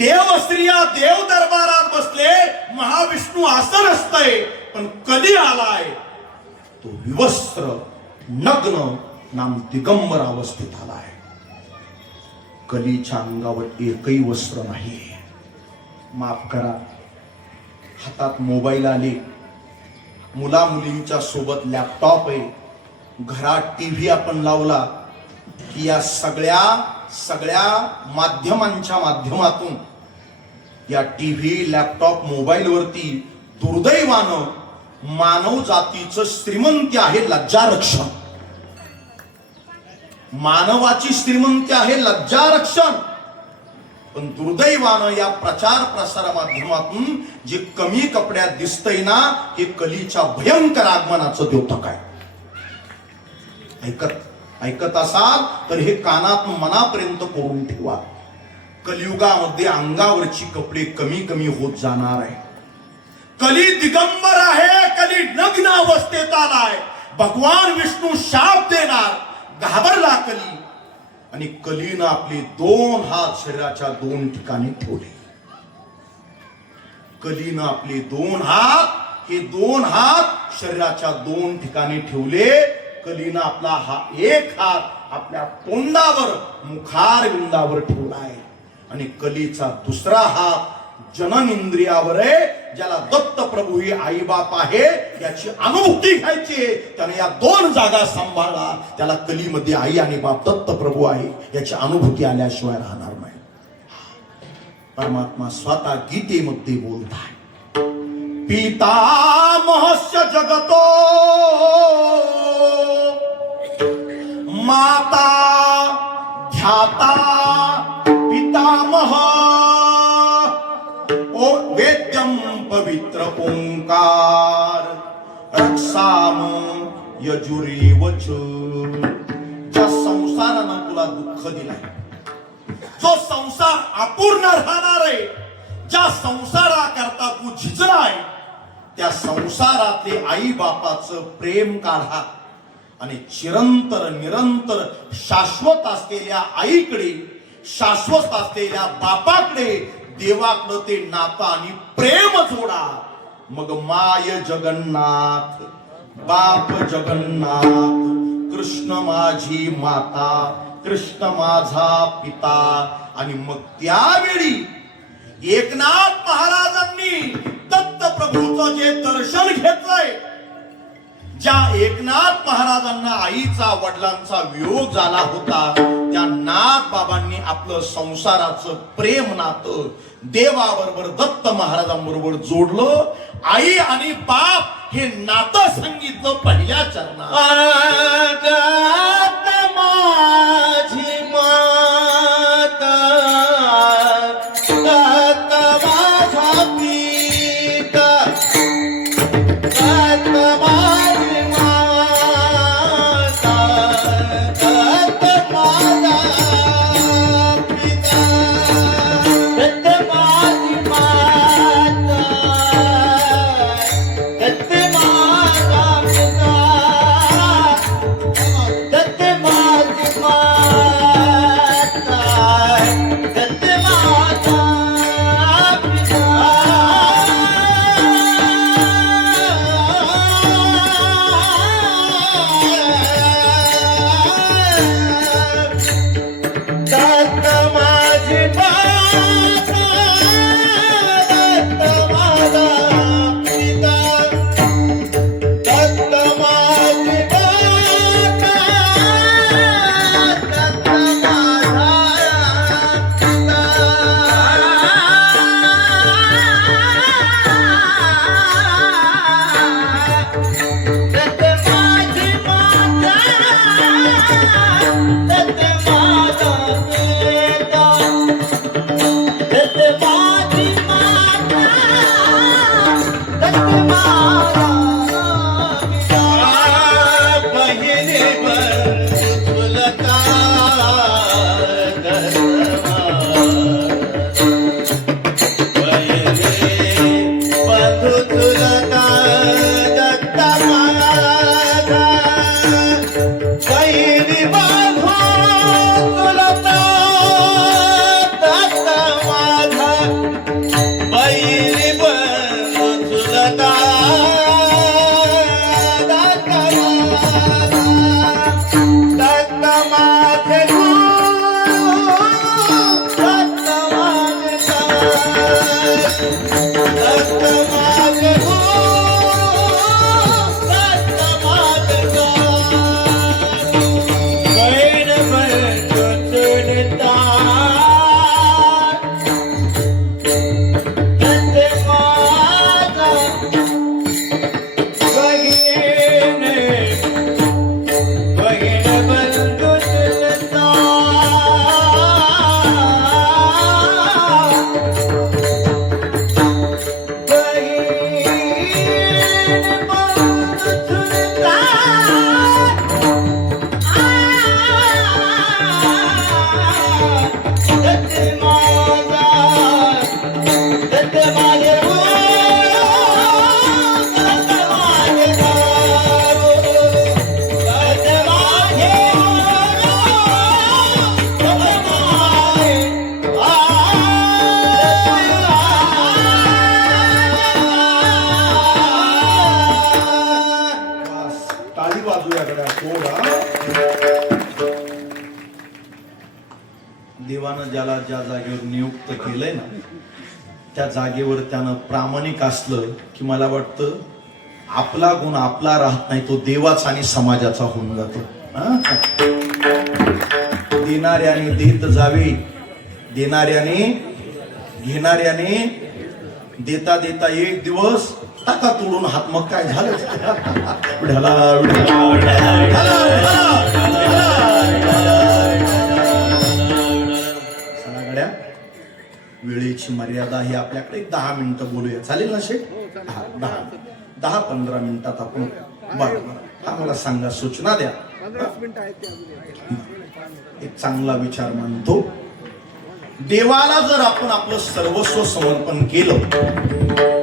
देव स्त्रिया देव दरबारात बसले, महाविष्णू आसन असतंय, पण कधी आलाय तो विवस्त्र नग्न नाम दिगंबर अवस्थेत आलाय. कलीच्या अंगावर एकही वस्त्र नाही. माफ करा, हातात मोबाईल आले, मुला मुलींच्या सोबत लॅपटॉप आहे, घरात टीव्ही आपण लावला की या सगळ्या माध्यमांच्या माध्यमातून या टीव्ही लॅपटॉप मोबाईल वरती दुर्दैवानं मानव जातीचं श्रीमंती आहे लज्जारक्षण. मानवाची श्रीमंती आहे लज्जारक्षण. पण दुर्दैवानं या प्रचार प्रसार माध्यमातून जे कमी कपड्यात दिसतंय ना, हे कलीच्या भयंकर आगमनाचं द्योतक आहे. ऐकत असाल तर हे कानात मनापर्यंत करून ठेवा. कलियुगामध्ये अंगावरची कपडे कमी कमी होत जाणार आहे. कली दिगंबर आहे, कली नग्न अवस्थेत आलाय. भगवान विष्णू शाप देणार, घाबरला कली, आणि कलीनं आपले 2 हात शरीराच्या 2 ठिकाणी ठेवले. कलीनं आपले 2 हात शरीराच्या 2 ठिकाणी ठेवले. कलीनं आपला एक हात आपल्या तोंडावर मुखारविंदावर ठेवलाय, आणि कलीचा दुसरा हात जनन इंद्रियावर आहे. ज्याला दत्त प्रभू ही आई बाप आहे याची अनुभूती घ्यायची, त्याने या 2 जागा सांभाळला. त्याला कलीमध्ये आई आणि बाप दत्त प्रभू आहे याची अनुभूती आल्याशिवाय राहणार नाही. परमात्मा स्वतः गीतेमध्ये बोलताय, पितामहस्य जगतो माता ध्याता पितामह ओ वेद्यम पवित्र ओंकार रक्षाम यजुरेवच. ज्या संसारानं तुला दुःख दिलाय, जो संसार अपूर्ण राहणार आहे, ज्या संसाराकरता तू झिजलाय, त्या संसारातले आई बापाचं प्रेम काढा, आणि चिरंतर निरंतर शाश्वत असलेल्या आईकडे, शाश्वत असलेल्या बापाकडे, देवाकडे ते नातं आणि प्रेम जोडा. मग माय जगन्नाथ, बाप जगन्नाथ, कृष्ण माझी माता, कृष्ण माझा पिता. आणि मग त्यावेळी एकनाथ महाराजांनी दत्त प्रभूचं जे दर्शन घेतलंय, ज्या एकनाथ महाराजांना आईचा वडिलांचा वियोग झाला होता, त्या नाथ बाबांनी आपलं संसाराचं प्रेम नातं देवाबरोबर दत्त महाराजांबरोबर जोडलं. आई आणि बाप हे नातं सांगितलं पहिल्या चरणात. माझी माता दत्त टाळी वाजूया गड्या थोडा. देवानं ज्याला ज्या जागेवर नियुक्त केलंय ना त्या जागेवर त्यानं प्रामाणिक असलं की मला वाटतं आपला गुण आपला राहत नाही, तो देवाचा आणि समाजाचा होऊन जातो. देणाऱ्याने देत जावे, देणाऱ्याने घेणाऱ्याने देता देता एक दिवस टाका तोडून हात, मग काय झालं. विढाला विढाला विढाला सणागड्या वेळेची मर्यादा ही आपल्याकडे 10 मिनिटं बोलूया, चालेल ना शेठ? 10-15 मिनिटात आपण बरोबर हा मला सांगा, सूचना द्या. एक चांगला विचार मानतो, देवाला जर आपण आपलं सर्वस्व समर्पण केलं